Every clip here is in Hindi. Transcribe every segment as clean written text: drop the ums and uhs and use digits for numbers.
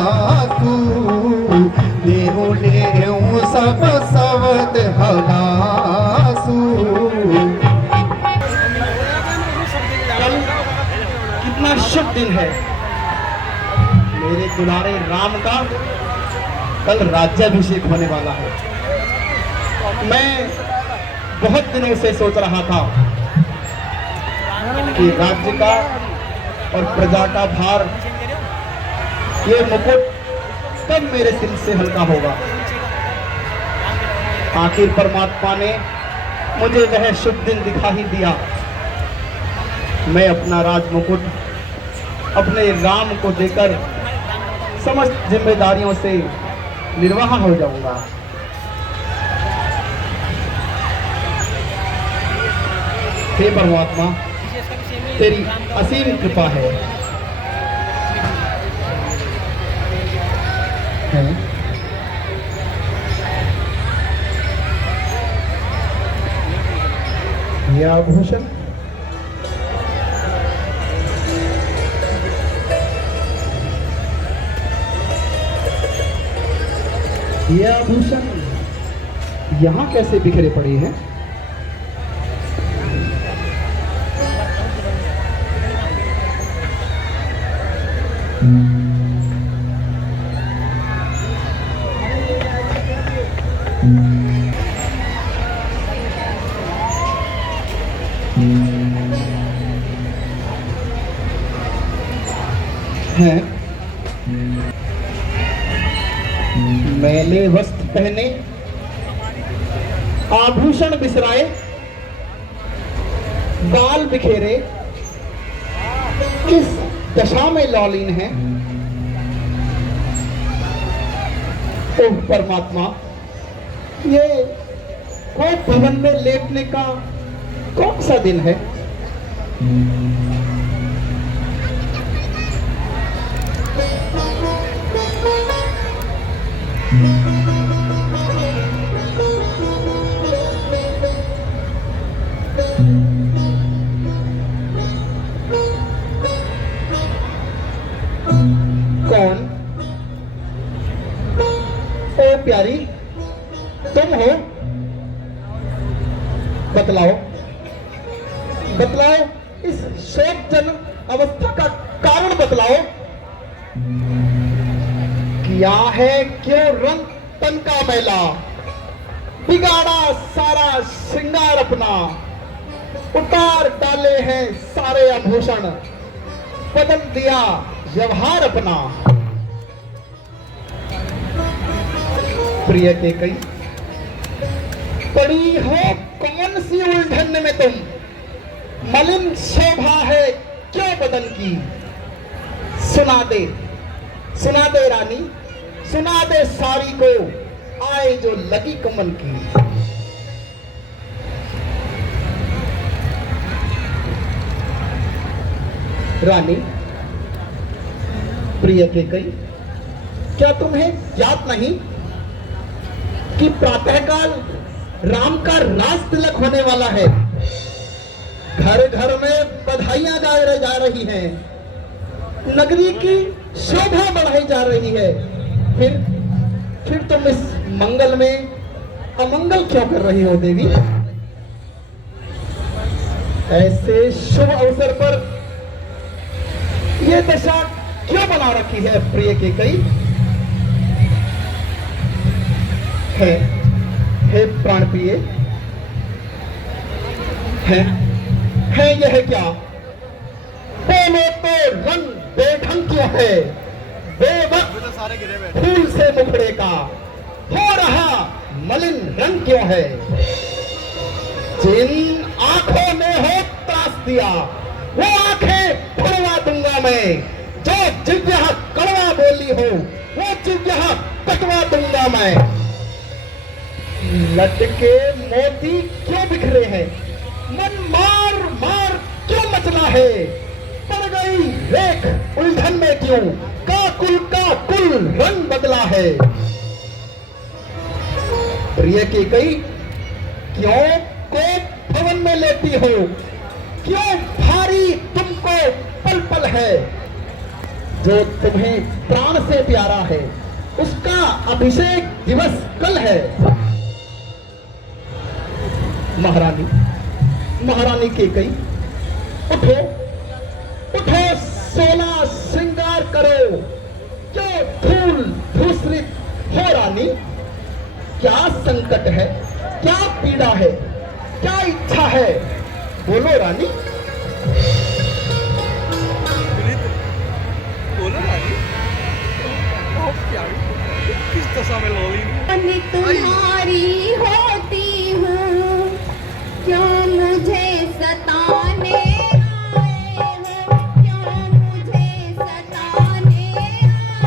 आंसू देहु लेहु सब सवत हलासू। कल कितना शुभ दिन है, मेरे दुलारे राम का कल राज्याभिषेक होने वाला है। मैं बहुत दिनों से सोच रहा था कि राज्य का और प्रजा का भार, ये मुकुट कब मेरे सिर से हल्का होगा। आखिर परमात्मा ने मुझे वह शुभ दिन दिखा ही दिया। मैं अपना राज मुकुट अपने राम को देकर समस्त जिम्मेदारियों से निर्वाह हो जाऊंगा। हे परमात्मा, तेरी असीम कृपा है। यह आभूषण यहाँ कैसे बिखरे पड़े हैं? हैं मैले वस्त्र पहने, आभूषण बिसराए, बाल बिखेरे, किस दशा में लौलीन है। ओह परमात्मा, ये कोप भवन में लेटने का कौन सा दिन है? कौन? ओ प्यारी, तुम हो? बतलाओ, बतलाओ, इस शोकजनक अवस्था का कारण बतलाओ। क्या है, क्यों रंग तन का मैला, बिगाड़ा सारा श्रृंगार अपना, उतार डाले हैं सारे आभूषण, बदल दिया व्यवहार अपना। प्रिय कैकेयी, पड़ी हो कौन सी उलझन में तुम, मलिन शोभा है क्यों बदन की। सुना दे रानी, सुना दे सारी को, आए जो लगी कमल की। रानी, प्रिय कैकेयी, क्या तुम्हें याद नहीं कि प्रातःकाल राम का राज तिलक होने वाला है। घर घर में बधाइयां जा रही हैं, नगरी की शोभा बढ़ाई जा रही है। फिर तुम इस मंगल में अमंगल क्यों कर रही हो देवी? ऐसे शुभ अवसर पर यह दशा क्यों बना रखी है प्रिय कैकेयी? है प्राण प्रिय, है यह क्या? बोलो तो रंग बेढंग क्यों है? बेवक्त फूल से मुखड़े का हो रहा मलिन रंग क्यों है? जिन आंखों ने हो त्रास दिया, वो आंखें फुड़वा दूंगा मैं। जो जिह्वा कड़वा बोली हो, वो जिह्वा कटवा दूंगा मैं। लटके मोती क्यों बिखरे हैं, मन मार मार क्यों मचना है। पड़ गई रेख उलझन में क्यों, का कुल रंग बदला है। प्रिय कैकेयी, क्यों कोप भवन में लेटी हो, क्यों भारी तुमको पल पल है। जो तुम्हें प्राण से प्यारा है, उसका अभिषेक दिवस कल है। महारानी, महारानी कैकेयी, उठो उठो, 16 श्रृंगार करो, क्यों धूल धूसरित हो रानी। क्या संकट है, क्या पीड़ा है, क्या इच्छा है, बोलो रानी। बोलो रानी, बहुत प्यारी, किस दशा में लोली। मैं तुम्हारी होती हूँ, क्यों मुझे सताने आए हो, क्यों मुझे सताने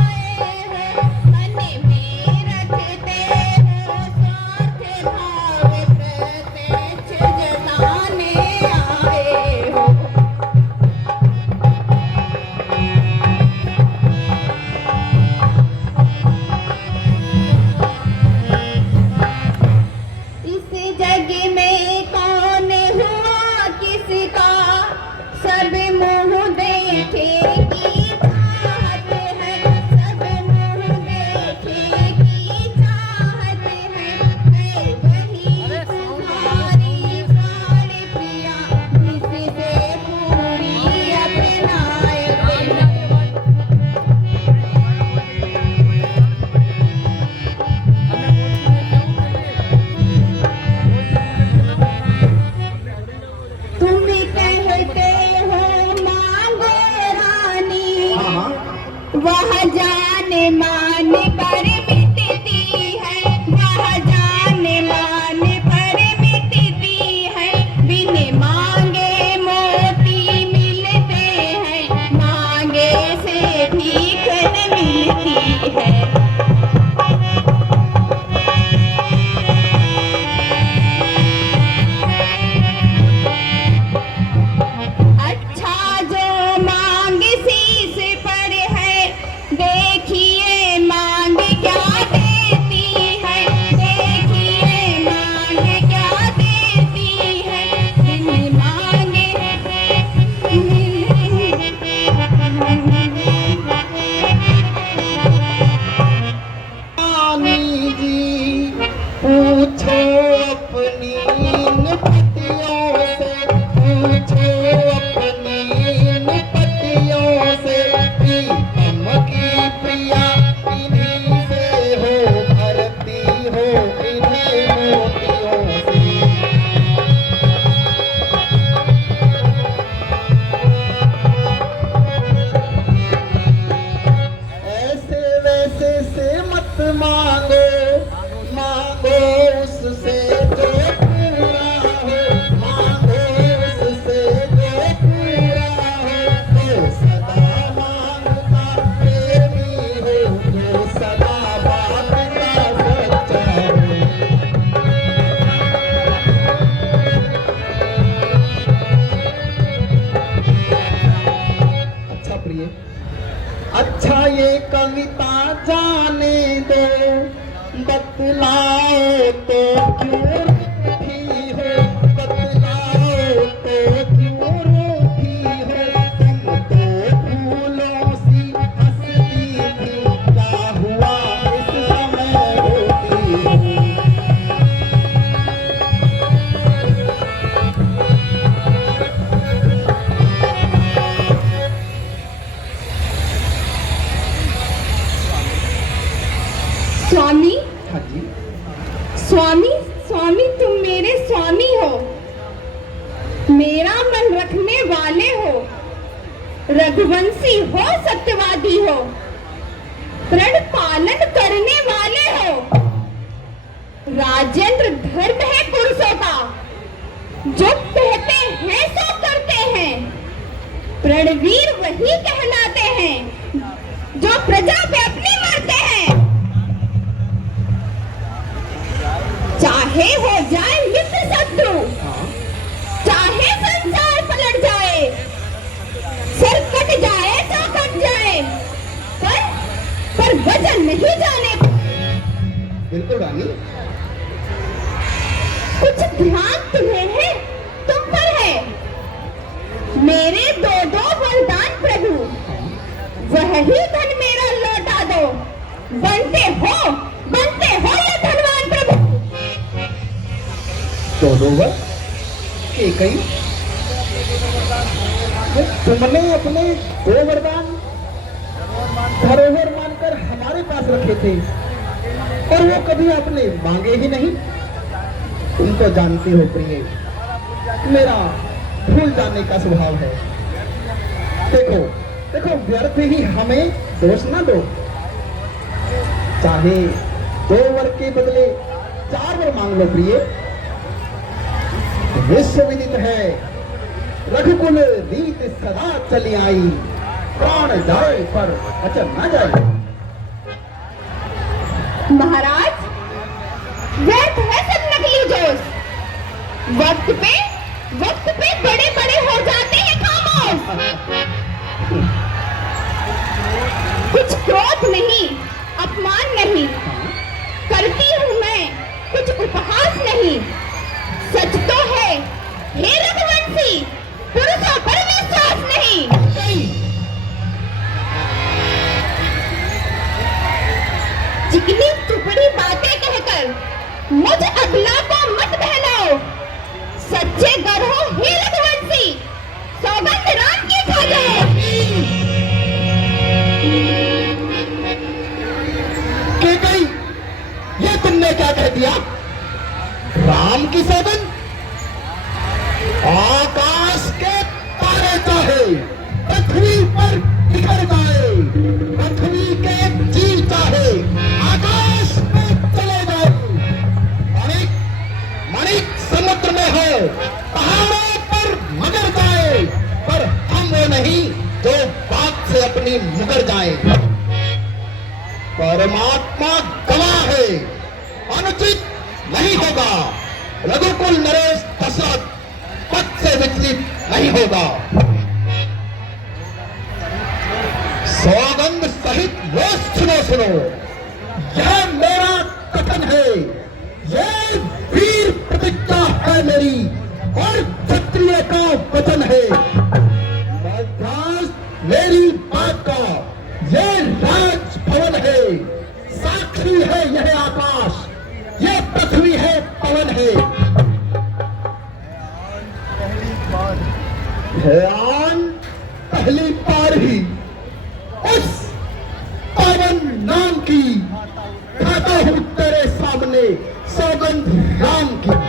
आए हो। मन में रखते हो स्वार्थ भाव, प्रत्यक्ष जताने आए हो। इस जग में कौन हुआ किसका, सब मुँह देखे की चाहत है, सब मुँह देखे की चाहत है। मैं वही तुम्हारी प्राण प्रिया, जिससे पूरी अपनायत है। तुम कहते हो मांगो रानी, वह जान मान पर मिटती है, वह जान मान पर मिटती है। बिन मांगे मोती मिलते हैं, मांगे से भीख न मिलती है। अच्छा जो मांग शीश पर है, देखिए मांग क्या देती है, देखिए मांग क्या देती है। बिन मांगे रानी जी, पूछो अपनी निपतियों से, पूछो अपनी निपतियों से। प्रीतम की प्रिया इन्हीं से हो, भरती हो इन्हीं मोतियों से। ऐसे वैसे से मत मांगो, मांगो उससे जो पूरा हो, मांगो उससे जो पूरा हो। जो सदा मांगता प्रेमी हो, जो सदा बांटता सच्चा हो। अच्छा प्रिय, अच्छा ये कविता जाने दो, बतलाओ तो क्यों रूठी हो, बतलाओ तो क्यों रूठी हो। तुम तो फूलों सी हंसती थी, क्या हुआ इस समय रोती हो। स्वामी, हाँ जी, स्वामी, स्वामी तुम मेरे स्वामी हो, मेरा मन रखने वाले हो, रघुवंशी हो, सत्यवादी हो, प्रण पालन करने वाले हो। राजेंद्र धर्म है पुरुषों का, जो कहते हैं सो करते हैं। प्रणवीर वही कहलाते हैं, जो प्रजा पे अपनी मरते हैं। चाहे हो जाए मित्र शत्रु, चाहे संसार पलट जाए, सर कट जाए तो कट जाए, पर वजन नहीं जाने। बिल्कुल रानी। कुछ ध्यान तुम्हें है, तुम पर है। मेरे दो दो वरदान प्रभु, वही धन मेरा लौटा दो। बनते हो ये धनवान प्रभु। चौदोवर कई तुमने अपने 2 वरदान धरोहर मानकर हमारे पास रखे थे और वो कभी आपने मांगे ही नहीं। तुम तो जानती हो प्रिय, मेरा भूल जाने का स्वभाव है। देखो व्यर्थ ही हमें दोष ना दो। चाहे 2 वर के बदले 4 वर मांग लो प्रिय। विश्व विदित है रघुकुल रीत सदा चली आई, प्राण जाए पर अचल न जाए। महाराज, व्यर्थ है सब नकली जोश। वक्त पे बड़े हो जाते हैं खामोश। कुछ क्रोध नहीं, अपमान नहीं करती हूँ मैं, कुछ उपहास नहीं। सच तो है हे रघुवंशी, पुरुषों पर विश्वास नहीं। चिकनी चुपड़ी बातें कहकर मुझ अबला को मत बहलाओ। सच्चे गर हो हे रघुवंशी, सौगंध राम की खा जाओ। कैकेयी, ये तुमने क्या कह दिया? राम की सौगंध? आकाश के तारे चाहे पृथ्वी पर बिखर जाए, पृथ्वी के जीव चाहे आकाश में चले जाए, मणिक समुद्र में हो, पहाड़ों पर मगर जाए, पर हम वो नहीं जो बात से अपनी मुकर जाए। परमात्मा गवाह है, अनुचित नहीं होगा। रघुकुल नरेश दशरथ पद से विचलित नहीं होगा। सौगंध सहित वो सुनो, यह मेरा कथन है, यह वीर प्रतिज्ञा है मेरी और क्षत्रिय का वचन है। मेरी बात का यह राजभवन है, साक्षी है यह आकाश, यह पृथ्वी है, पवन है। ध्यान पहली बार ही उस पवन नाम की खाता हूं तेरे सामने सौगंध राम की।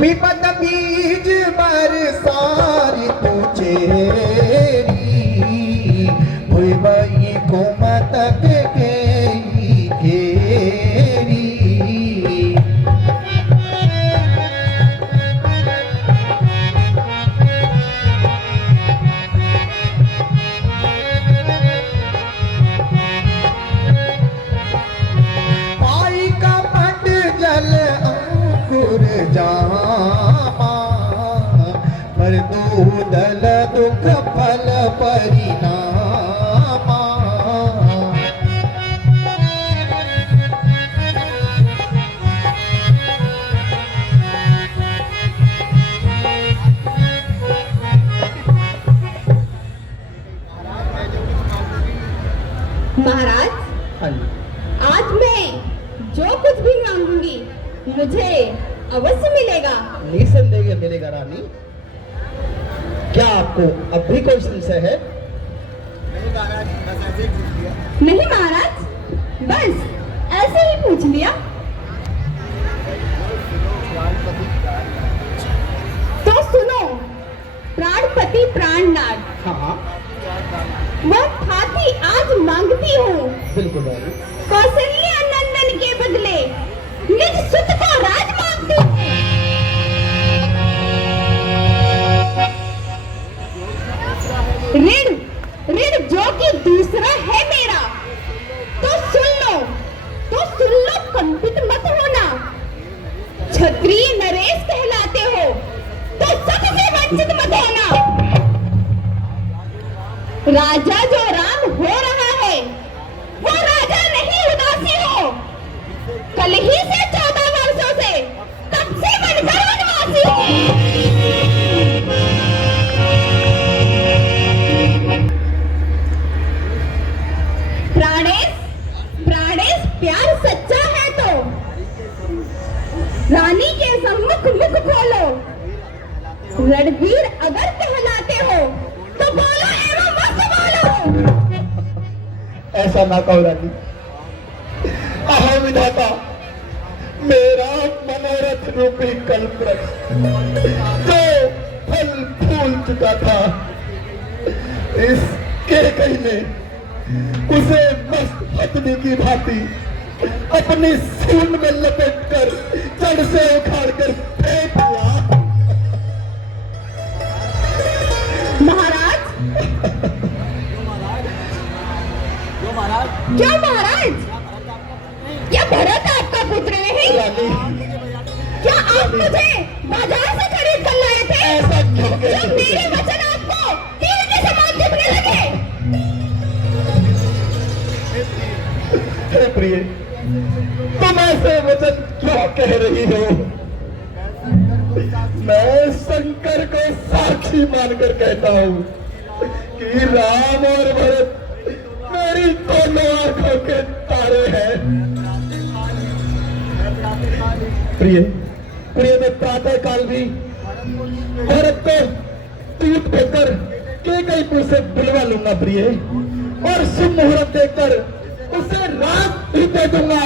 विपद बीज बरसारी तू चेरी, भुवई को मत घेरी। पाई का पट जल अंकुर जामा, पर दूदल दुख फल परिणामा। महाराज, आज मैं जो कुछ भी मांगूंगी मुझे अवश्य मिलेगा। निसंदेह मिलेगा रानी। क्या आपको अब भी कोई संशय है? नहीं महाराज, बस ऐसे ही पूछ लिया। तो सुनो, प्राणपति प्राणनाथ, हाँ मैं फाती आज मांगती हूँ। बिल्कुल रानी। कौशल्या नंदन के बदले निज सुत का राज मांगती हूँ। ऋण जो कि दूसरा है मेरा, तो सुन लो, कंपित मत होना। क्षत्रिय नरेश कहलाते हो तो सबसे वंचित मत होना। राजा जो राम हो रहा है वो राजा कल ही से 14 वर्षों से तब से बनकर वनवासी हूँ। प्राणेश, प्राणेश प्यार सच्चा है तो रानी के सम्मुख मुख खोलो। रणवीर अगर कहलाते हो तो बोलो एवं मत बोलो। ऐसा ना कहो रानी। आह विधाता, मेरा मनोरथ रूपी कल्पवृक्ष जो फल फूल चुका था, इस केकई ने उसे मस्त पत्नी की भांति अपनी सूंड में लपेटकर जड़ से उखाड़कर फेंक दिया। महाराज, क्या महाराज, क्या भरत आपका पुत्र नहीं? रानी, क्या आप मुझे बाजार से खरीद कर लाए थे? ऐसा क्यों कहते जब मेरे हो? वचन आपको तीर के समान चुभने लगे। हे प्रिय, तुम ऐसे वचन क्यों कह रही हो? मैं शंकर को साक्षी मानकर कहता हूँ कि राम और भरत मेरी दोनों आंखों के तारे हैं। प्रिय, प्रिय मैं प्रातः काल भी भरत को दूत देकर केकईपुर से बुलवा लूंगा प्रिय, और शुभ मुहूर्त देकर उसे रात भी दे दूंगा।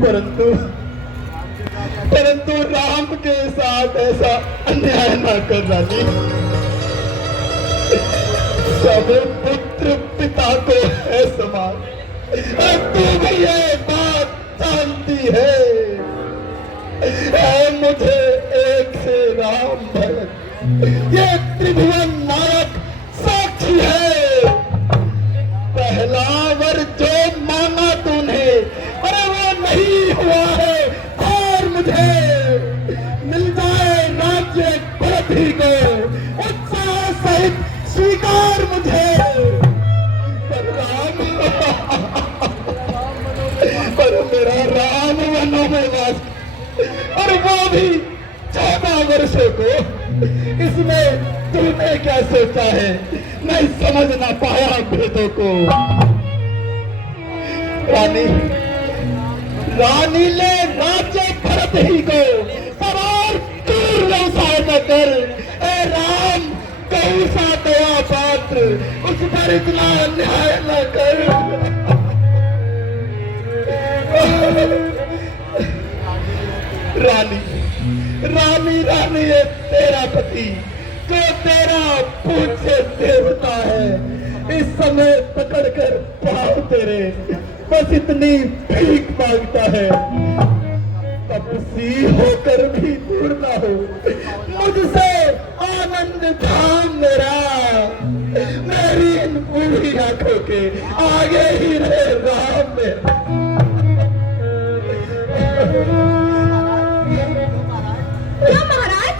परंतु परंतु राम के साथ ऐसा अन्याय न कर रानी। सब पुत्र पिता को है समान, और तू भी ये बात जानती है। मुझे एक से राम भरत ये त्रिभुवन नायक साक्षी है। पहला वर जो मांगा तूने, अरे वो नहीं हुआ है, और मुझे मिल जाए राज्य भरत ही को उत्साह सहित स्वीकार मुझे। पर राम, पर मेरा राम वनों में वास, और वो भी 14 वर्षों को। इसमें तुमने क्या सोचा है? मैं समझ ना पाया भेदों को। रानी, रानी ले राज्य भरत ही को, पर और दूर व्यवसाय न कर। ए राम, कौन सा दया पात्र, उस पर इतना अन्याय न कर। रानी, रानी, रानी ये तेरा पति जो तेरा पूज्य देवता है, इस समय पकड़कर पाँव तेरे बस इतनी भीख मांगता है। तपसी होकर भी दूर ना हो मुझसे आनंद धाम मेरा। मेरी इन बूढ़ी आंखों के आगे ही रहे राम मेरा। क्या महाराज,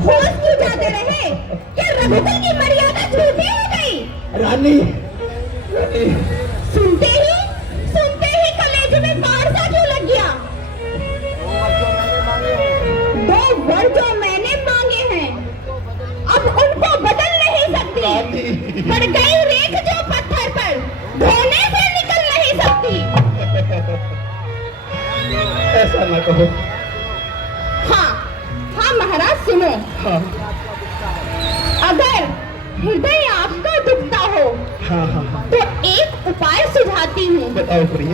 होश क्यों जाते रहे? क्या रघुकुल की मर्यादा झूठी हो गई? रानी, रानी, सुनते ही कलेजे में बाढ़ सा क्यों लग गया? 2 वर जो मैंने मांगे हैं, अब उनको बदल नहीं सकती। रानी। पड़ गई रेख जो पत्थर पर, धोने से निकल नहीं सकती। ऐसा ना कहो। हाँ, हाँ महाराज सुनो। हाँ, अगर हृदय आपका दुखता हो हाँ, हाँ, तो एक उपाय सुझाती हूँ। बताओ प्रिय।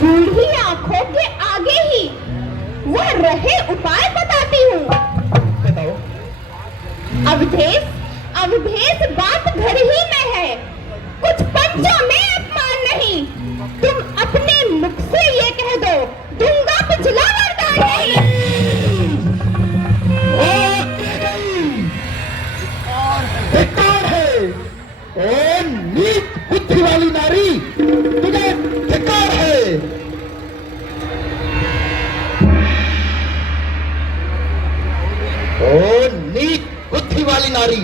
बूढ़ी आंखों के आगे ही वह रहे उपाय बताती हूँ। बताओ। अवधेश, अवधेश बात घर ही में है, कुछ पंचों में अपमान नहीं। तुम अपने मुख से ये कह दो, दूंगा पिछला वरदान नहीं। धिक्कार है, ओ नीच बुद्धि वाली नारी, तुझे धिक्कार है। ओ नीच बुद्धि वाली नारी,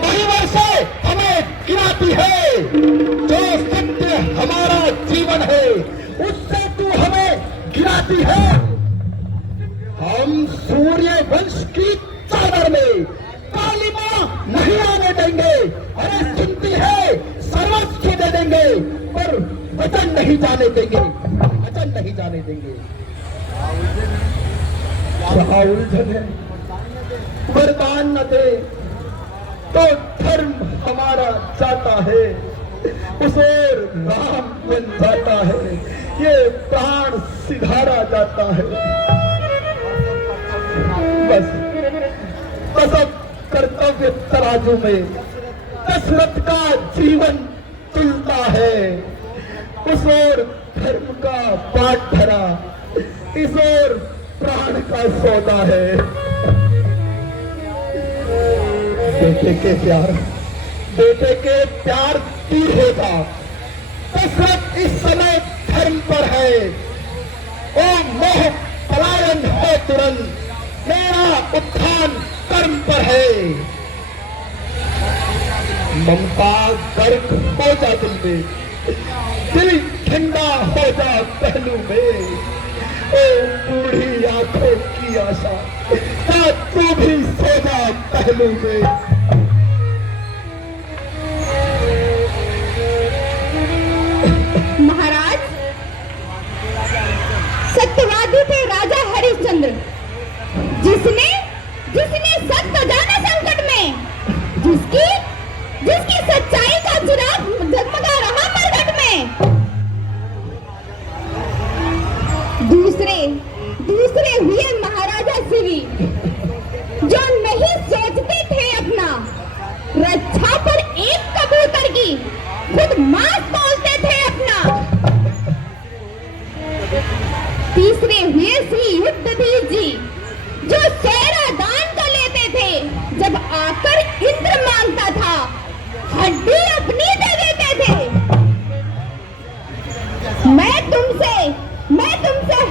महिवर से हमें गिराती है। जो सत्य हमारा जीवन है उससे तू हमें गिराती है। हम सूर्य वंश की चादर में काली मां नहीं आने देंगे। अरे सुनती है, सर्वस्व दे देंगे पर वचन नहीं जाने देंगे, वचन नहीं जाने देंगे। क्या उलझन है, वरदान न दे तो धर्म हमारा जाता है, उस ओर राम बन जाता है, ये प्राण सिधारा जाता है। बस बस अब कर्तव्य तराजू में दशरथ का जीवन तुलता है। उस ओर धर्म का पाठ धरा, इस ओर प्राण का सौदा है। बेटे के प्यार, बेटे के प्यार तीर होगा। दशरथ इस समय धर्म पर है, ओ मोह पलायन है तुरंत, मेरा उत्थान कर्म पर है। ममता गर्क हो जा दिल में, दिल ठंडा हो जा पहलू में। ओ बूढ़ी आंखों की आशा, क्या तू भी सो जा पहलू में। महाराज, सत्यवादी थे राजा हरिश्चंद्र, जिसने सत्य जाना संकट में, जिसकी सच्चाई का चिराग जगमगा रहा मरघट में। दूसरे हुए महाराजा शिवी, जो नहीं सोचते थे अपना, रक्षा पर एक कबूतर की खुद मांस तोलते थे अपना। तीसरे हुए श्री युद्धधीर जी, जो सेरा दान कर लेते थे, जब आकर इंद्र मांगता था हड्डी अपनी दे देते थे। मैं तुमसे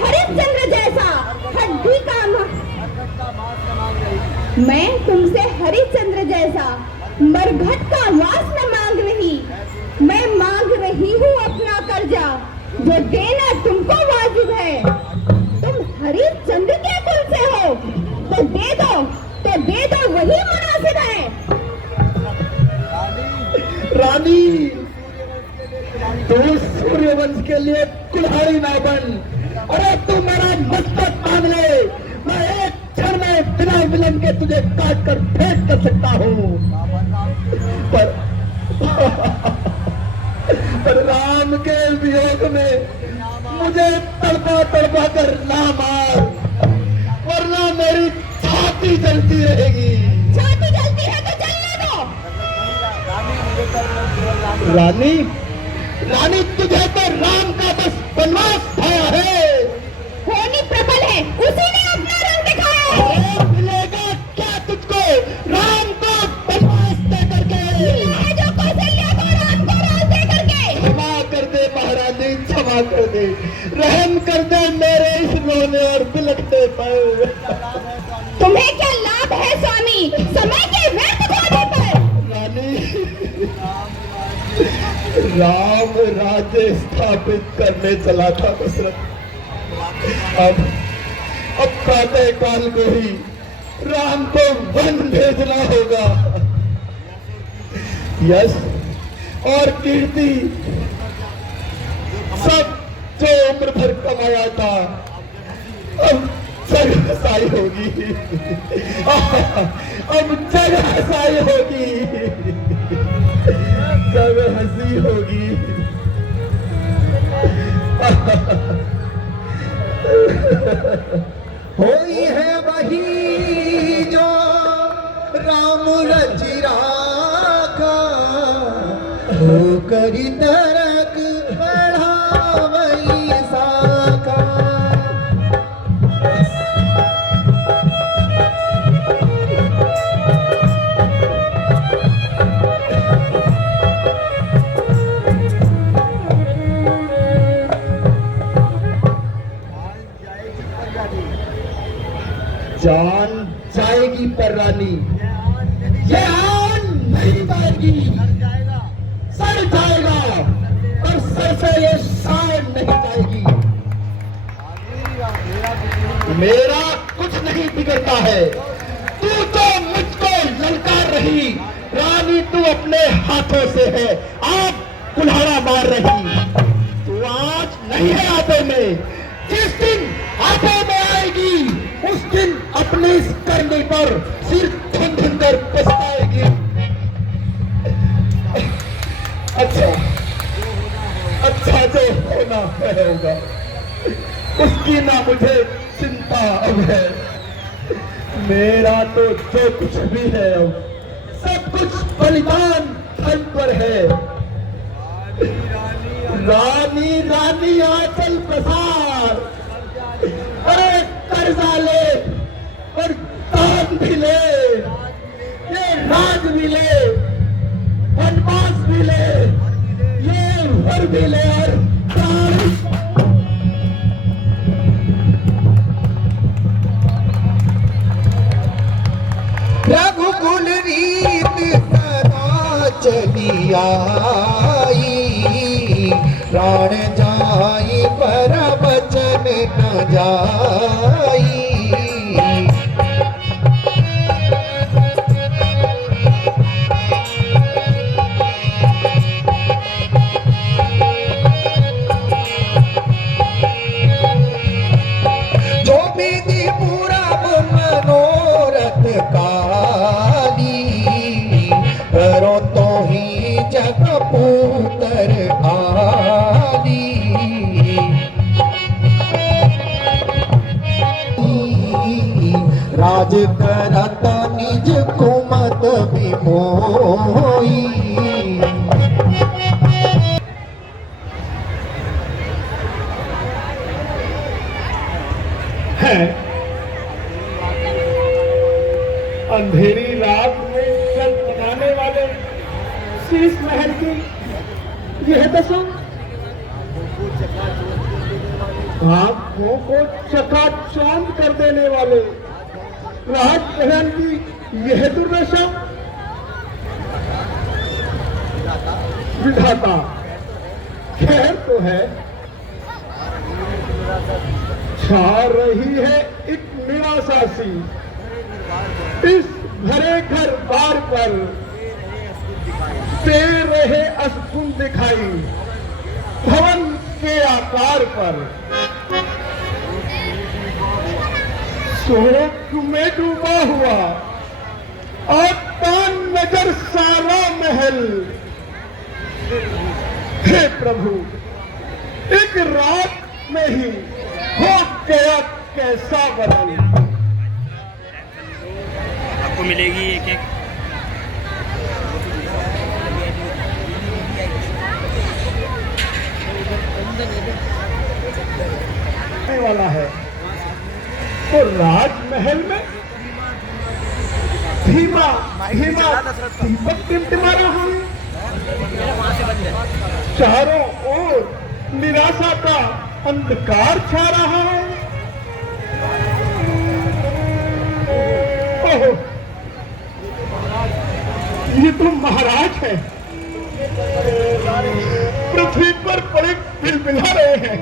हरिश्चंद्र जैसा हड्डी का मैं तुमसे हरिश्चंद्र जैसा मरघट का वास न मांग रही, मैं मांग रही हूँ अपना कर्जा, जो देना तुमको वाजिब है। तुम हरिश्चंद्र के कुल से हो तो दे दो वही मुनासिब है। रानी, तू सूर्यवंश के लिए कुल्हाड़ी ना बन। अरे तू मेरा मस्तक मांग ले, मैं एक क्षण में बिना विलंब के तुझे काट कर फेंक कर सकता हूँ। पर राम के वियोग में मुझे तड़पा कर ना मार, वरना मेरी छाती जलती रहेगी। छाती जलती है तो जलने दो। रानी, तुझे तो राम का बस वनवास भाया है। होनी प्रबल है, उसी ने अपना रंग दिखाया है। और मिलेगा क्या तुझको राम को वनवास दे करके? है जो कौशल्या को राम को राज दे करके। क्षमा कर दे महारानी, क्षमा कर दे, रहम कर दे मेरे इस रोने और बिलखते पर। तुम्हें क्या लाभ है स्वामी समय के व्यर्थ खोने पर? राम राज्य स्थापित करने चला था दशरथ। अब प्रातः काल को ही राम को वन भेजना होगा। यश और कीर्ति सब जो उम्र भर कमाया था अब जग हसाई होगी। अब जग हसाई होगी, जग हंसी होगी। होई है वही जो राम रचि राखा, हो करी तरक बढ़ावई साखा। जान जाएगी पर रानी, ये आन नहीं पाएगी। है। तू तो मुझको ललकार रही, रानी तू अपने हाथों से है आप कुल्हाड़ा मार रही। तू आज नहीं है आपे में, जिस दिन आपे में आएगी उस दिन अपने इस करने पर सिर धुन धुन कर पछताएगी। अच्छा जो होना होगा, उसकी ना मुझे चिंता अब है। मेरा तो जो कुछ भी है अब सब कुछ बलिदान धन पर है। रानी रानी आंचल पसार, अरे कर्जा ले और दान भी ले, ये राज भी ले, वनवास भी ले, ये वर भी ले और प्राण। रघुकुल रीत सदा चली आई, प्राण जाई पर वचन न जाई। जो विधि पूरा मनोरथ काली, करो तो ही जग पुत्र आदि। राज करत निज कुमत विमोही। है अंधेरी रात में चल बनाने वाले शीश महल की यह दशा, आंखों को चकाचौंध कर देने वाले राजमहल की यह दुर्दशा। विधाता खैर तो है, छा रही है एक निराशा सी इस भरे घर बार पर, दे रहे अशुभ दिखाई भवन के आकार पर। शोक में डूबा हुआ आतान नजर सारा महल। हे प्रभु, एक रात में ही हो गया कैसा बदल। आपको मिलेगी एक एक वाला है। तो राजमहल में धीमा धीमा दीपक टिमटिमा रहा है, चारों ओर निराशा का अंधकार छा रहा है। ओह, ये तो महाराज है, पृथ्वी पर पड़े बिलबिला रहे हैं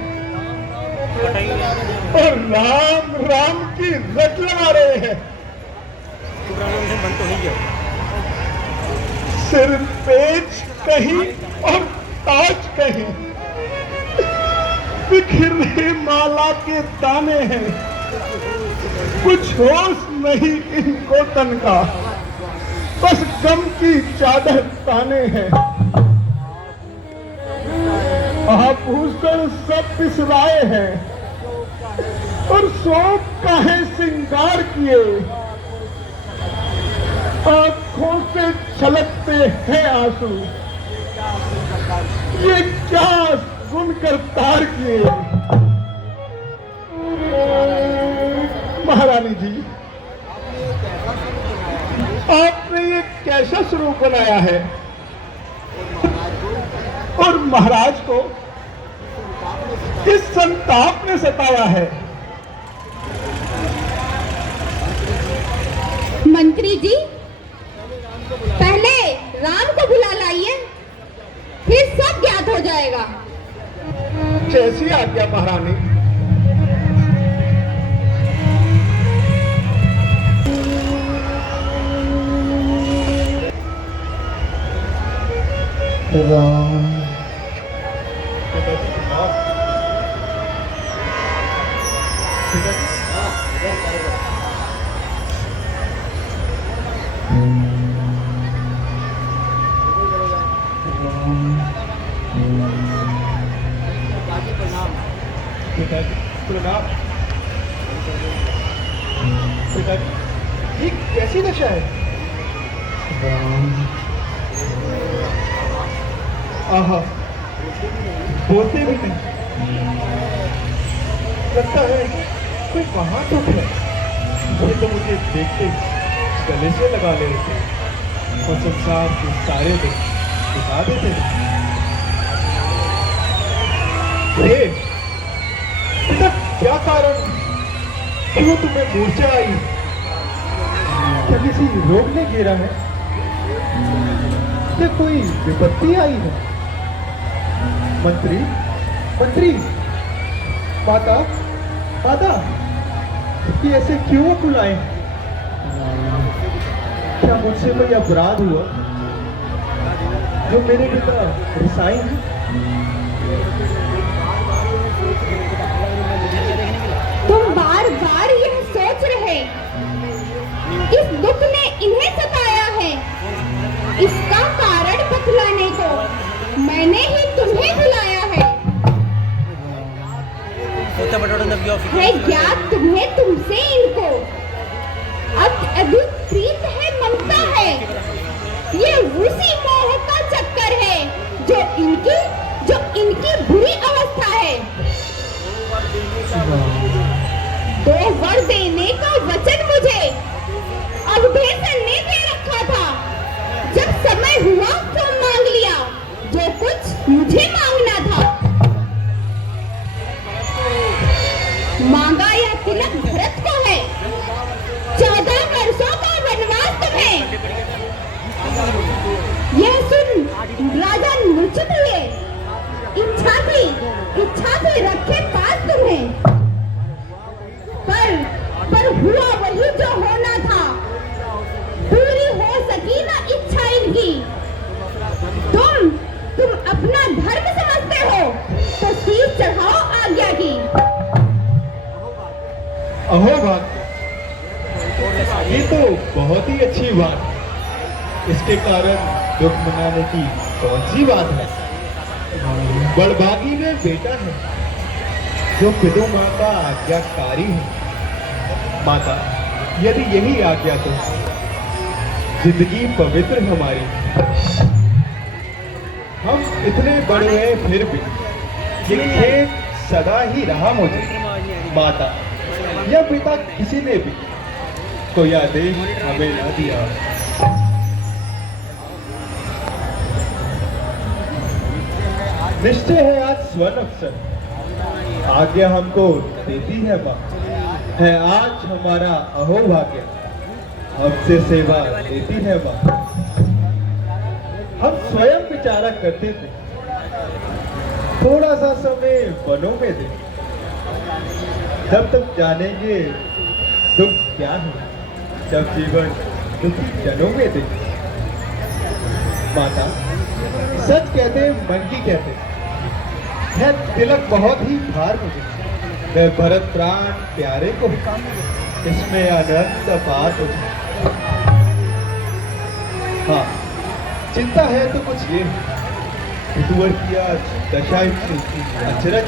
और राम राम की रट लगा रहे हैं। बंद तो ही है। सिर पेच कहीं और ताज कहीं, बिखरे माला के दाने हैं, कुछ होश नहीं इनको तन का, बस गम की चादर ताने हैं। आभूषण सब पिसराए हैं और शोक का है श्रृंगार किए, आंखों से छलकते हैं आंसू, ये क्या सुनकर तार किए। महारानी जी, आपने ये कैसा स्वरूप बनाया है और महाराज को इस संताप ने सताया है। मंत्री जी, पहले राम को बुला लाइए, फिर सब ज्ञात हो जाएगा। जैसी आज्ञा महारानी। राम। ये कैसी दशा है? आहा, बोलते भी नहीं। लगता है कोई वहां तो है। ये तो मुझे देखते गले से लगा ले रहे थे और संसार के सारे दिन दिखा देते थे। बेटा, क्या कारण, क्यों तुम्हें मूर्छा आई? क्या किसी रोग ने घेरा है या कोई विपत्ति आई है? मंत्री, मंत्री, माता, माता, ये ऐसे क्यों बुलाए? क्या मुझसे कोई अपराध हुआ जो मेरे पिता रिसाई हैं? तुम बार बार यह सोच रहे, इस दुख ने इन्हें सताया है। इसका कारण बतलाने को मैंने ही तुम्हें बुलाया है ज्ञात तुम्हें तुमसे इनको अत्यधिक प्रीत है, ममता है। ये उसी मोह का चक्कर है जो इनकी बुरी अवस्था है। 2 वर देने का वचन मुझे अवधेशन ने दे रखा था। जब समय हुआ तो मांग लिया जो कुछ मुझे मांगना था। मांगा या तिलक भरत को है, 14 वर्षों का वनवास तुम्हें। यह सुन राजा मूर्छित हुए। इच्छा थी रखे पास तुम्हें, पर हुआ वही जो होना था। पूरी हो सकी ना इच्छा इनकी। तुम अपना धर्म समझते हो तो शीश चढ़ाओ आज्ञा की। अहो बात, ये तो बहुत ही अच्छी बात। इसके कारण दुख मनाने की कौन सी बात है? बड़भागी में बेटा है जो पितु माँ का आज्ञाकारी है। माता, यदि यही आज्ञा तो जिंदगी पवित्र हमारी। हम इतने बड़े हैं फिर भी ये खेत सदा ही रहा मुझे। माता या पिता किसी ने भी तो यह देश हमें न दिया। निश्चय है आज स्वर्ण अवसर आज्ञा हमको देती है माँ। है आज हमारा अहोभाग्य हमसे सेवा लेती है माँ। हम स्वयं विचारा करते थे थोड़ा सा समय वनों में दे, तब तक जानेंगे दुख क्या है जब जीवन दुखी जनों में दे। माता, सच कहते मन की कहते, है तिलक बहुत ही भार मुझे। मैं भरत प्राण प्यारे को इसमें आनंद अपार मुझे। हाँ, चिंता है तो कुछ ये कुंवर की आज दशा इतनी अचरज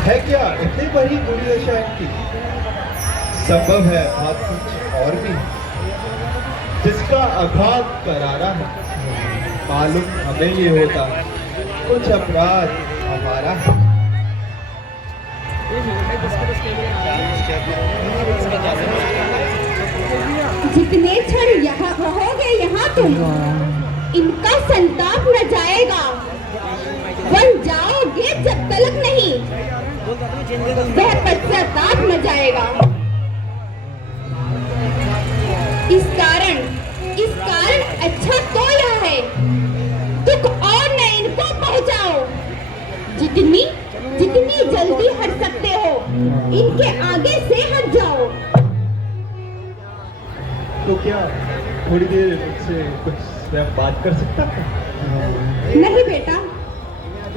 है क्या? इतनी बड़ी बुरी दशा इनकी संभव है बात कुछ और भी है जिसका आघात करारा है। मालूम हमें ये होता कुछ अपराध हमारा है। जितने क्षण यहाँ रहोगे यहाँ तुम, इनका संताप न जाएगा। वन जाओगे जब तलक नहीं, वह पश्चाताप न जाएगा। इस कारण अच्छा तो यह है, दुख और न इनको पहुंचाओ। जितनी जल्दी हट सकते हो इनके आगे से हट जाओ। तो क्या थोड़ी देर मुझसे कुछ स्वयं बात कर सकता था। नहीं बेटा,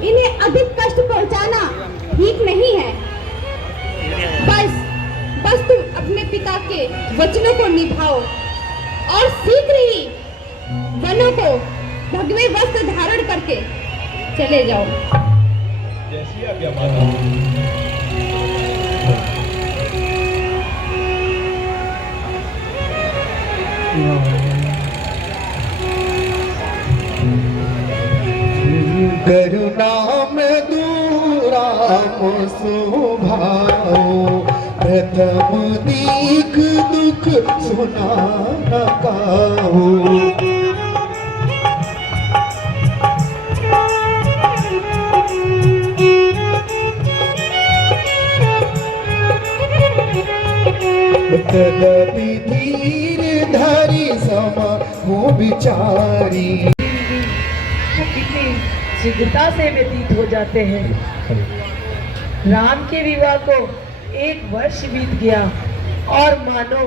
इन्हें अधिक कष्ट पहुंचाना ठीक नहीं है। बस बस तुम अपने पिता के वचनों को निभाओ और शीघ्र ही वनों को भगवे वस्त्र धारण करके चले जाओ। जैसी आज्ञा माता। करुणाम दूराम सुभाओ, प्रथम दीख दुख सुना न काहू। तदपि धीर धरि सम हो विचारी। कितनी शीघ्रता से व्यतीत हो जाते हैं। राम के विवाह को 1 वर्ष बीत गया और मानो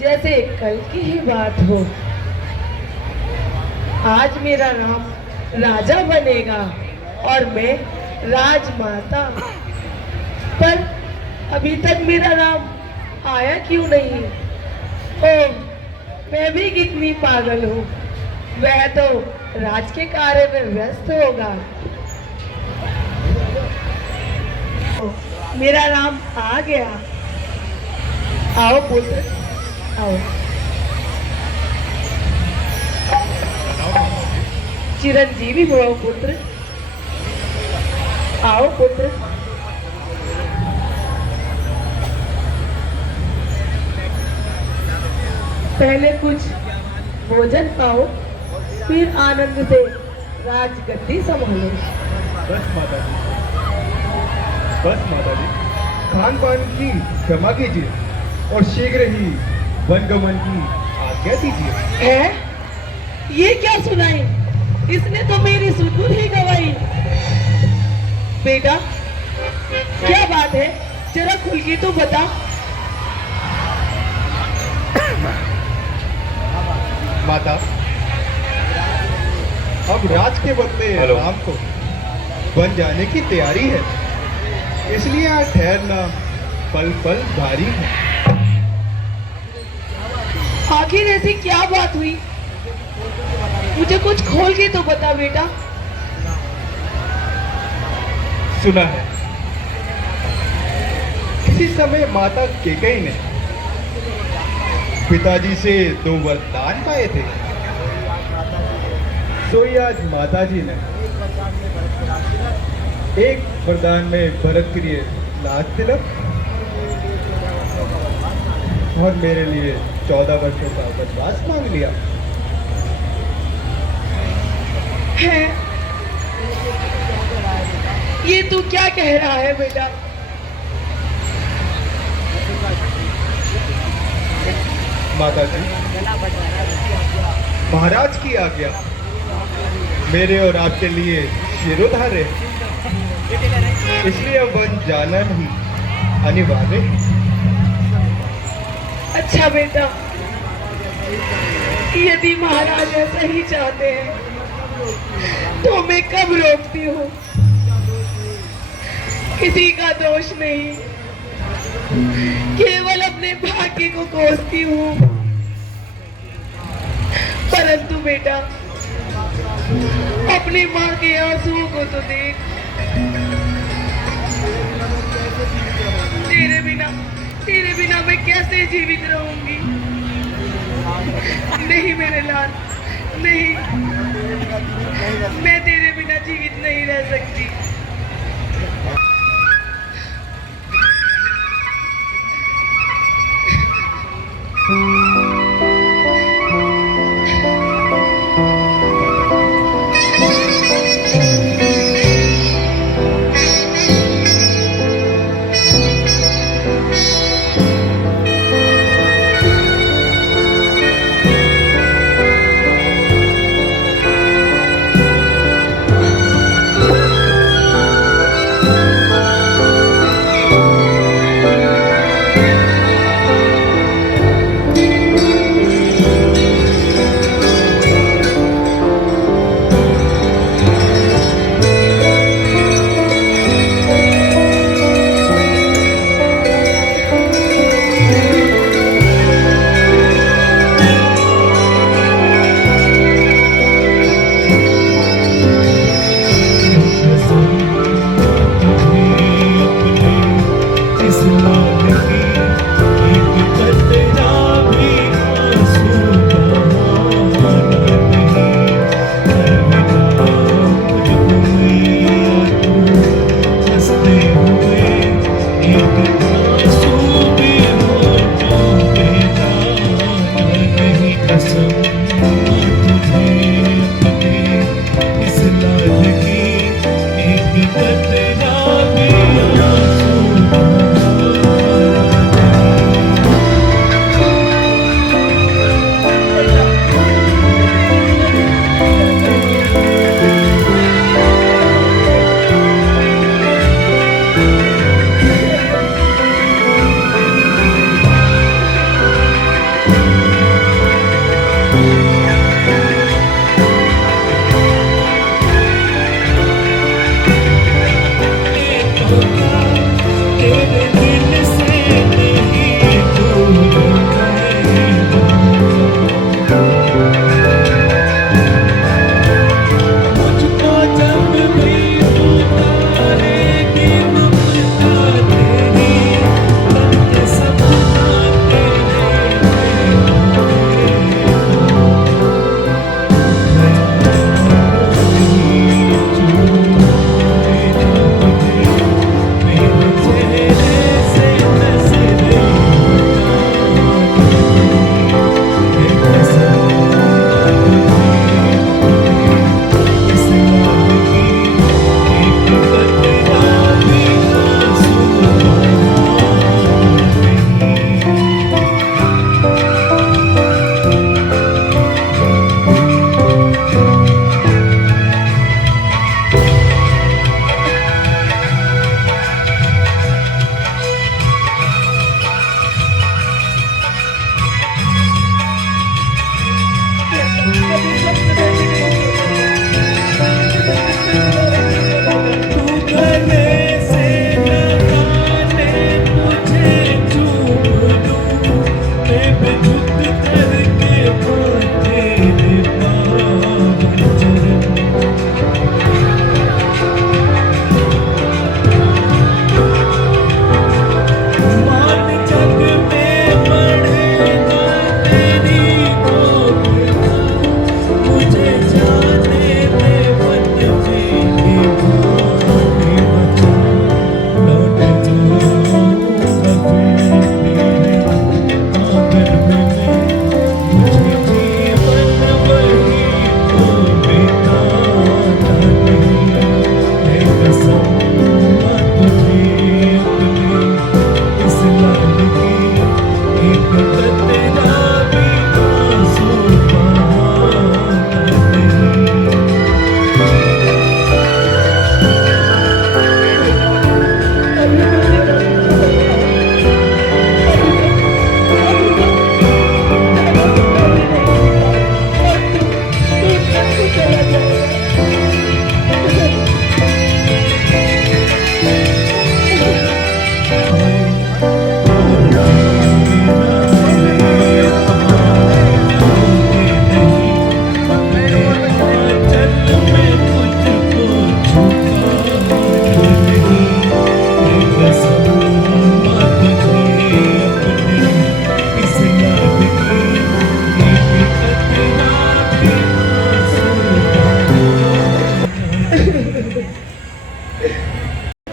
जैसे कल की ही बात हो। आज मेरा राम राजा बनेगा और मैं राजमाता। पर अभी तक मेरा राम आया क्यों नहीं? ओह, मैं भी कितनी पागल हूँ। वह तो राज के कार्य में व्यस्त होगा। मेरा राम आ गया। आओ पुत्र, आओ। चिरंजीवी भव पुत्र। आओ पुत्र। पहले कुछ भोजन पाओ, फिर आनंद से राजगद्दी संभालो। बस माता जी, बस माता जी, खान पान की क्षमा कीजिए और शीघ्र ही वनगमन की आज्ञा दीजिए। है? ये क्या सुनाई? इसने तो मेरी सुधुर ही गवाई। बेटा, क्या बात है? जरा खुल के तो बता। माता, अब राज के बदले राम को बन जाने की तैयारी है, इसलिए यहाँ ठहरना पल पल भारी है। आखिर ऐसी क्या बात हुई? मुझे कुछ खोल के तो बता बेटा। सुना है किसी समय माता केकई ने पिताजी से 2 वरदान पाए थे। सोई आज माता जी ने एक वरदान में भरत के लिए लाज तिलक और मेरे लिए 14 वर्षों का वनवास मांग लिया है। ये तू क्या कह रहा है बेटा? माता जी, महाराज की आज्ञा मेरे और आपके लिए शिरोधार्य है, इसलिए वन जाना ही अनिवार्य है। अच्छा बेटा, यदि महाराज ऐसा ही चाहते हैं तो मैं कब रोकती हूँ। किसी का दोष नहीं, केवल अपने भाग्य को कोसती हूँ। परंतु बेटा, अपनी माँ के आंसुओं को तो देख। तेरे बिना मैं कैसे जीवित रहूंगी? नहीं मेरे लाल, नहीं, मैं तेरे बिना जीवित नहीं रह सकती।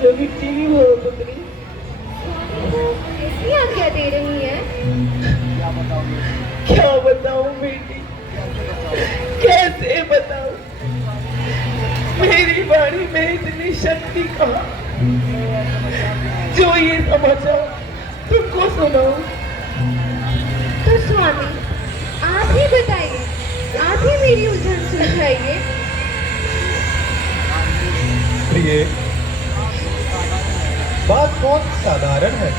कभी चीनी हो पुत्री। ऐसी आज्ञा दे रही है। क्या बताऊं बेटी, कैसे बताऊं? मेरी बाड़ी में इतनी शक्ति कहाँ जो ये समाचार तुमको सुनाऊं। तो स्वामी आप ही बताइए, आप ही मेरी उलझन सुलझाइए। प्रिय, बात बहुत साधारण है।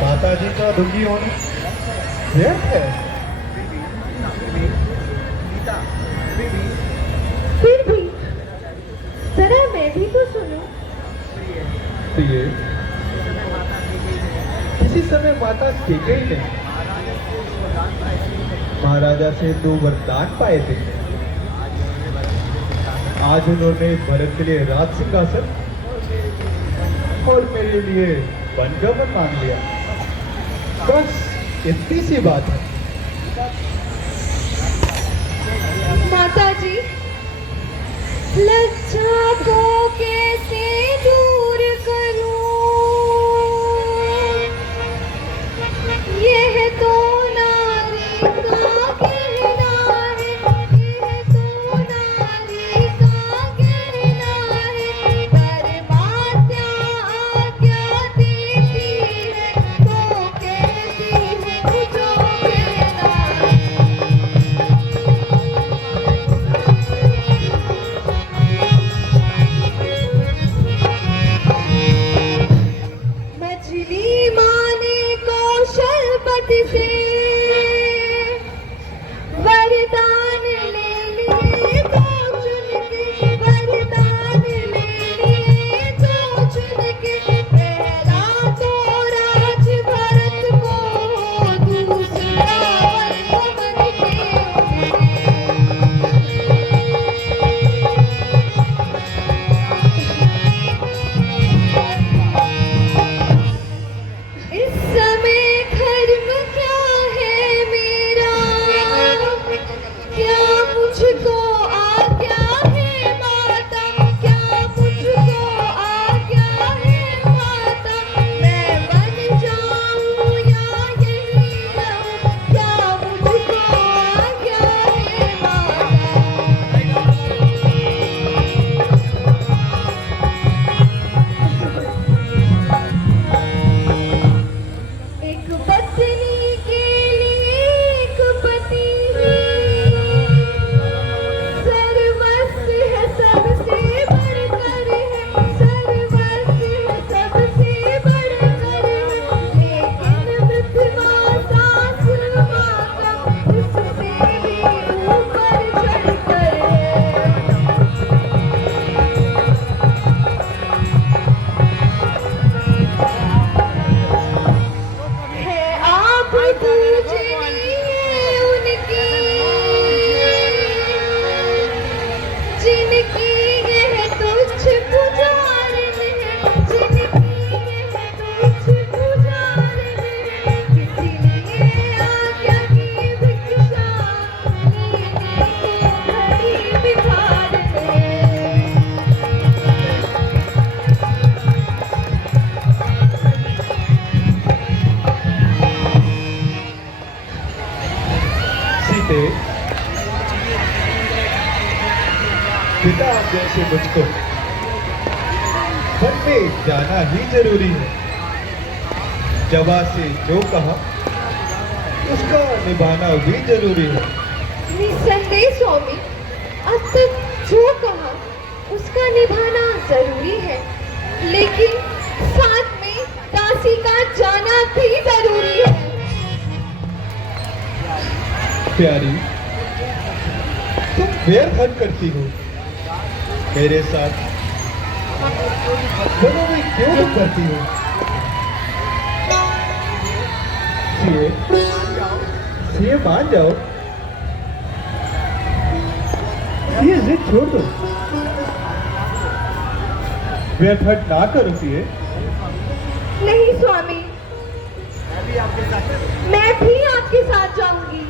माता जी का दुखी होना व्यर्थ है। फिर भी जरा मैं भी तो सुनूं। प्रिय, किसी समय माता केकई ने महाराजा से 2 वरदान पाए थे। आज उन्होंने भरत के लिए राज सिंहासन और मेरे लिए वनगमन मांग लिया। बस इतनी सी बात है। माता जी, लज्जा को कैसे दूर करूं? यह तो नारी का कहना है, यह तो नारी का कहना है। पर माता आज्ञा देती है तो कहती है मुझो कहना है। मछली माने कौशलपति से वरदान ले लिए तो चुन के, वरदान ले लिए तो चुन के। पहला तो राज भरत को, दूसरा वनगमन के। इस समय धर्म क्या है मेरा? क्या मुझको आज्ञा है माता? क्या मुझको आज्ञा है माता? मैं बन जाऊं या यहीं रहूं? क्या मुझको आज्ञा है एक पत्नी के लिए एक पति सर्वस्व है, सबसे बढ़कर है, सर्वस्व है, सबसे बढ़कर है। लेकिन मृत्यु सास माता इससे भी ऊपर चढ़कर है। है आप पूजनीय उनकी, जिनकी यह तुच्छ पुजारन है, जिनकी यह तुच्छ पुजारन है। इसलिए आज्ञा की भिक्षा नीति को घड़ी बिठार है। सीते, पिता जैसे मुझको वन में जाना ही जरूरी है। जवा से जो कहा उसका निभाना भी जरूरी है। निसंदेह स्वामी, अब तक जो कहा उसका निभाना जरूरी है, लेकिन साथ में दासी का जाना भी जरूरी है। प्यारी, तुम व्यर्थ हट करती हो। मेरे साथ दोनों में क्यों तुम करती हो? सीए मान जाओ, ये जिद छोड़ दो। व्यर्थ हट ना करो सीए। नहीं स्वामी, मैं भी आपके साथ जाऊंगी।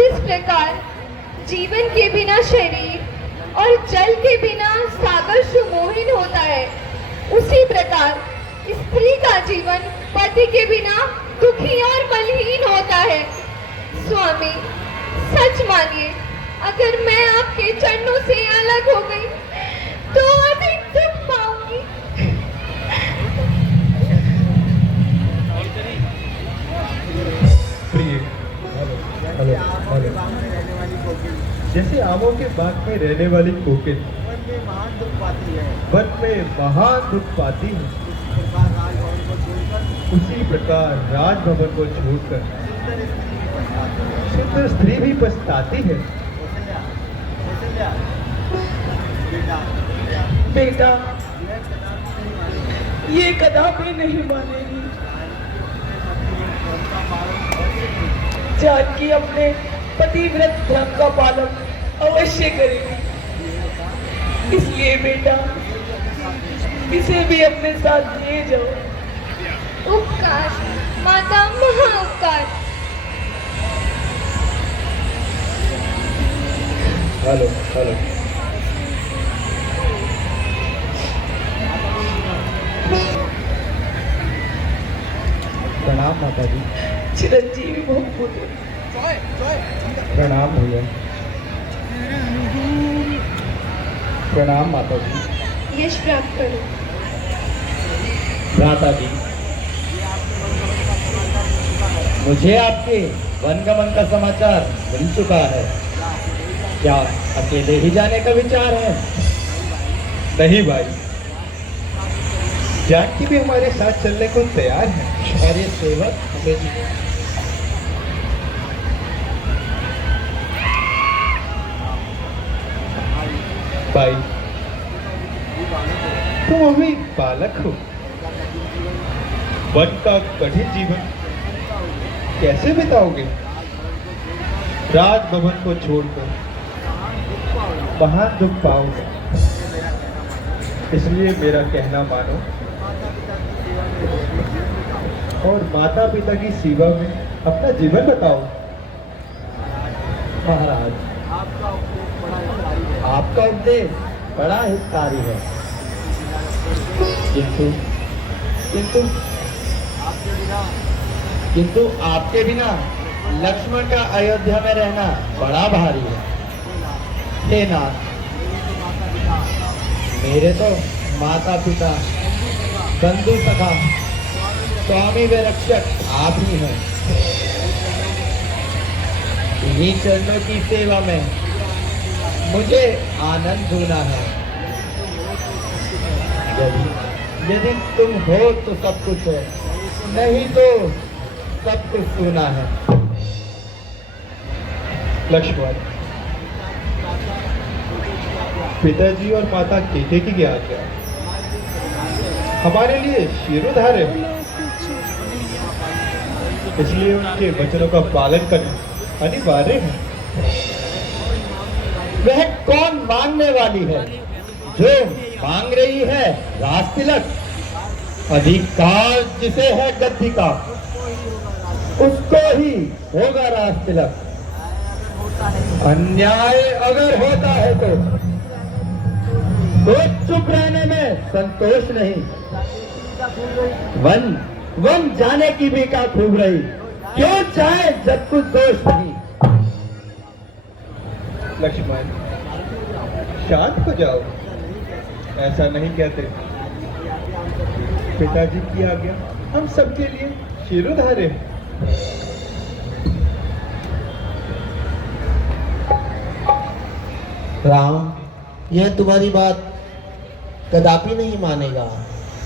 जिस प्रकार जीवन के बिना शरीर और जल के बिना सागर सुमोहिन होता है, उसी प्रकार स्त्री का जीवन पति के बिना दुखी और बलहीन होता है। स्वामी, सच मानिए, अगर मैं आपके चरणों से अलग हो गई तो अधिक दुख पाऊंगी। प्रिय, हेलो हेलो, जैसे आमों के बाग में रहने वाली कोकिल वन में महान दुख पाती है, उसी प्रकार राजभवन को छोड़कर सुंदर स्त्री भी पछताती है। बेटा, ये कदापि नहीं मानेगी। जानकी अपने पतिव्रत धर्म का पालन अवश्य करेगी। इसलिए बेटा, इसे भी अपने साथ ले जाओ। उपकार माता, महाउपकार। हेलो हेलो, प्रणाम माता जी। चिरंजीवी भव। प्रणाम भैया। प्रणाम माता जी। यश प्राप्त करो। भ्राता जी, मुझे आपके वनगमन का समाचार मिल चुका है। क्या अकेले ही जाने का विचार है? नहीं भाई, जानकी भी हमारे साथ चलने को तैयार है। और ये सेवक हमें भाई, तुम अभी बालक हो। वन का कठिन जीवन कैसे बिताओगे? राजभवन को छोड़कर महान दुख पाओगे। इसलिए मेरा कहना मानो और माता पिता की सेवा में अपना जीवन बताओ। महाराज, आपका उपदेश बड़ा हितकारी है, किंतु किंतु किंतु आपके बिना लक्ष्मण का अयोध्या में रहना बड़ा भारी है। हे नाथ, मेरे तो माता पिता, बंधु सखा, स्वामी व रक्षक आप ही हैं। इन्हीं चरणों की सेवा में मुझे आनंद होना है। यदि तुम हो तो सब कुछ है, नहीं तो सब कुछ सुना है। लक्ष्मण, पिताजी और माता केके की क्या आज्ञा हमारे लिए शिरोधार्य है, इसलिए उनके वचनों का पालन करना अनिवार्य है। वह कौन मांगने वाली है? जो मांग रही है राज तिलक, अधिकार जिसे है गद्दी का, उसको ही होगा राज तिलक। अन्याय अगर होता है तो चुप रहने में संतोष नहीं। वन जाने की भी का खूब रही, क्यों चाहे जब कुछ दोष नहीं। लक्ष्मण, शांत हो जाओ, ऐसा नहीं कहते। पिताजी की आज्ञा हम सबके लिए शिरोधार्य है। राम, यह तुम्हारी बात कदापि नहीं मानेगा,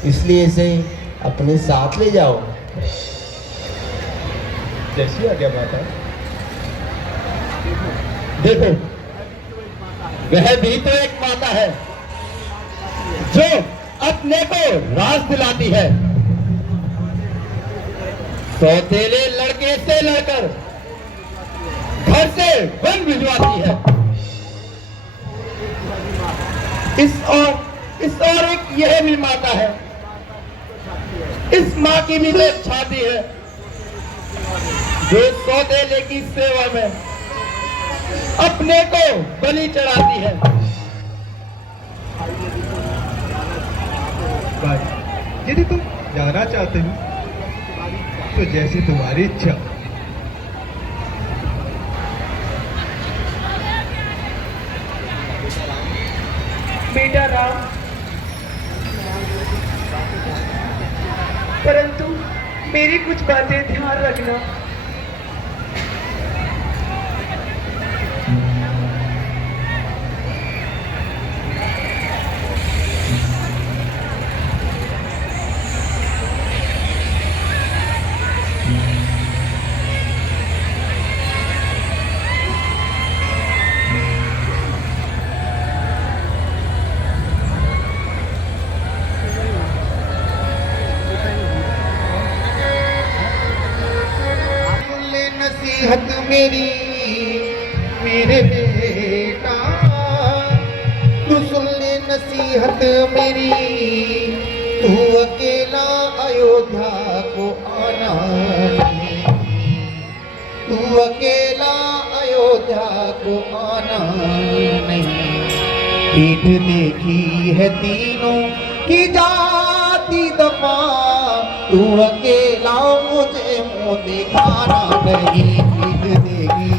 इसलिए इसे अपने साथ ले जाओ। जैसी आज्ञा माता। देखो, वह भी तो एक माता है जो अपने को राज दिलाती है। सौतेले लड़के से लड़कर घर से वन भिजवाती है। इस और एक यह भी माता है। इस माँ की भी तो छाती है जो सौतेले की सेवा में अपने को बलि चढ़ाती है। भाई यदि तुम जाना चाहते हो तो जैसे तुम्हारी इच्छा। बेटा राम, परंतु मेरी कुछ बातें ध्यान रखना। नसीहत मेरी मेरे बेटा, तू सुन ले नसीहत मेरी, तू अकेला अयोध्या को आना नहीं, तू अकेला अयोध्या को आना नहीं। पीठ देखी है तीनों की जाति दफा, तू अकेला मुझे मुँह दिखाना नहीं। पीठ देखी